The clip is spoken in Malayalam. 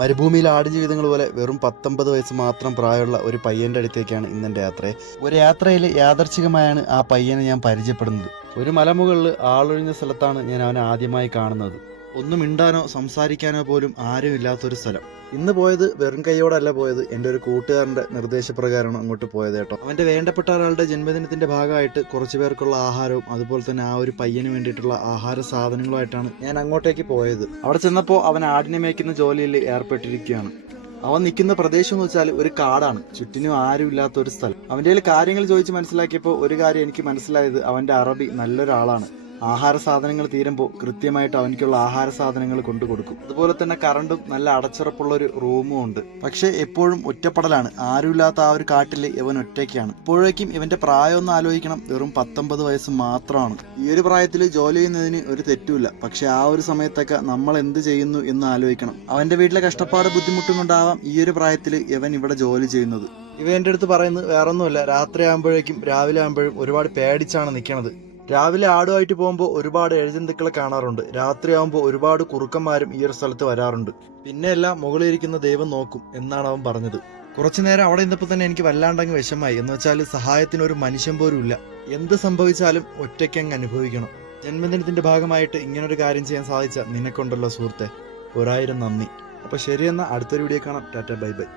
മരുഭൂമിയിലെ ആടുജീവിതങ്ങൾ പോലെ വെറും 19 വയസ്സ് മാത്രം പ്രായമുള്ള ഒരു പയ്യന്റെ അടുത്തേക്കാണ് ഇന്നെൻ്റെ യാത്ര. ഒരു യാത്രയിൽ യാദർച്ഛികമായാണ് ആ പയ്യനെ ഞാൻ പരിചയപ്പെടുന്നത്. ഒരു മലമുകളിൽ ആളൊഴിഞ്ഞ സ്ഥലത്താണ് ഞാൻ അവനെ ആദ്യമായി കാണുന്നത്. ഒന്നും മിണ്ടാനോ സംസാരിക്കാനോ പോലും ആരും ഇല്ലാത്തൊരു സ്ഥലം. ഇന്ന് പോയത് വെറും കൈയോടല്ല പോയത്, എൻ്റെ ഒരു കൂട്ടുകാരൻ്റെ നിർദ്ദേശപ്രകാരമാണ് അങ്ങോട്ട് പോയത് കേട്ടോ. അവൻ്റെ വേണ്ടപ്പെട്ട ഒരാളുടെ ജന്മദിനത്തിന്റെ ഭാഗമായിട്ട് കുറച്ചു പേർക്കുള്ള ആഹാരവും അതുപോലെ തന്നെ ആ ഒരു പയ്യന് വേണ്ടിയിട്ടുള്ള ആഹാര സാധനങ്ങളുമായിട്ടാണ് ഞാൻ അങ്ങോട്ടേക്ക് പോയത്. അവിടെ ചെന്നപ്പോൾ അവൻ ആടിനെ മേയ്ക്കുന്ന ജോലിയിൽ ഏർപ്പെട്ടിരിക്കുകയാണ്. അവൻ നിൽക്കുന്ന പ്രദേശം എന്ന് വെച്ചാൽ ഒരു കാടാണ്, ചുറ്റിനും ആരും ഇല്ലാത്ത ഒരു സ്ഥലം. അവൻ്റെ കാര്യങ്ങൾ ചോദിച്ച് മനസ്സിലാക്കിയപ്പോൾ ഒരു കാര്യം എനിക്ക് മനസ്സിലായത്, അവൻ്റെ അറബി നല്ലൊരാളാണ്. ആഹാര സാധനങ്ങൾ തീരുമ്പോൾ കൃത്യമായിട്ട് അവനിക്കുള്ള ആഹാര സാധനങ്ങൾ കൊണ്ടു കൊടുക്കും. അതുപോലെ തന്നെ കറണ്ടും നല്ല അടച്ചുറപ്പുള്ള ഒരു റൂമും ഉണ്ട്. പക്ഷെ എപ്പോഴും ഒറ്റപ്പെടലാണ്, ആരുമില്ലാത്ത ആ ഒരു കാട്ടിൽ ഇവൻ ഒറ്റയ്ക്കാണ്. ഇപ്പോഴേക്കും ഇവന്റെ പ്രായം ഒന്ന് ആലോചിക്കണം, വെറും 19 വയസ്സ് മാത്രമാണ്. ഈ ഒരു പ്രായത്തിൽ ജോലി ചെയ്യുന്നതിന് ഒരു തെറ്റുമില്ല, പക്ഷെ ആ ഒരു സമയത്തൊക്കെ നമ്മൾ എന്ത് ചെയ്യുന്നു എന്ന് ആലോചിക്കണം. അവന്റെ വീട്ടിലെ കഷ്ടപ്പാട് ബുദ്ധിമുട്ടുന്നുണ്ടാവാം ഈ ഒരു പ്രായത്തിൽ ഇവൻ ഇവിടെ ജോലി ചെയ്യുന്നത്. ഇവ എൻ്റെ അടുത്ത് പറയുന്നത് വേറൊന്നുമില്ല, രാത്രി ആകുമ്പോഴേക്കും രാവിലെ ആകുമ്പോഴും ഒരുപാട് പേടിച്ചാണ് നിൽക്കണത്. രാവിലെ ആടുമായിട്ട് പോകുമ്പോൾ ഒരുപാട് എഴജന്തുക്കളെ കാണാറുണ്ട്, രാത്രിയാകുമ്പോൾ ഒരുപാട് കുറുക്കന്മാരും ഈ ഒരു സ്ഥലത്ത് വരാറുണ്ട്. പിന്നെ എല്ലാം മുകളിലിരിക്കുന്ന ദൈവം നോക്കും എന്നാണ് അവൻ പറഞ്ഞത്. കുറച്ചു നേരം അവിടെ നിന്നപ്പോൾ തന്നെ എനിക്ക് വല്ലാണ്ടങ്ങ് വിഷമായി. എന്ന് വെച്ചാൽ സഹായത്തിന് ഒരു മനുഷ്യൻ പോലും ഇല്ല. എന്ത് സംഭവിച്ചാലും ഒറ്റയ്ക്കങ്ങ് അനുഭവിക്കണം. ജന്മദിനത്തിന്റെ ഭാഗമായിട്ട് ഇങ്ങനൊരു കാര്യം ചെയ്യാൻ സാധിച്ച നിനക്കുണ്ടല്ലോ സുഹൃത്തെ, 1000 നന്ദി. അപ്പോൾ ശരിയെന്നാൽ അടുത്തൊരു വീഡിയോ കാണാം. Tata, bye bye.